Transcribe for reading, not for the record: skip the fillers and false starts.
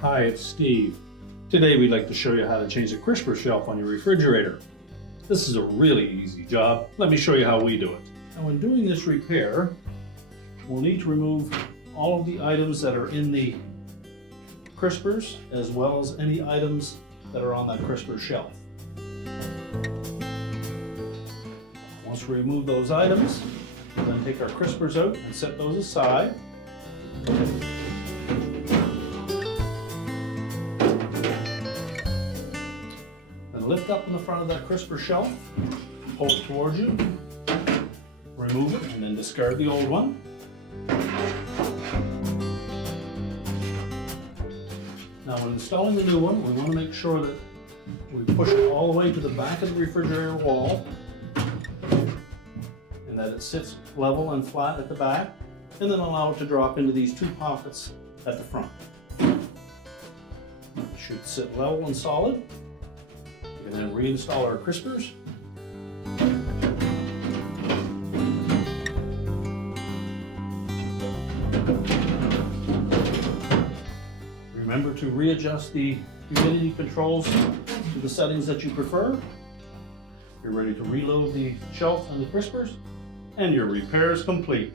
Hi, it's Steve. Today we'd like to show you how to change the crisper shelf on your refrigerator. This is a really easy job. Let me show you how we do it. Now, when doing this repair, we'll need to remove all of the items that are in the crispers, as well as any items that are on that crisper shelf. Once we remove those items, we'll then take our crispers out and set those aside. Then lift up in the front of that crisper shelf, hold it towards you, remove it, and then discard the old one. Now, when installing the new one, we want to make sure that we push it all the way to the back of the refrigerator wall and that it sits level and flat at the back, and then allow it to drop into these two pockets at the front. It should sit level and solid. We can then reinstall our crispers. Remember to readjust the humidity controls to the settings that you prefer. You're ready to reload the shelf and the crispers, and your repair is complete.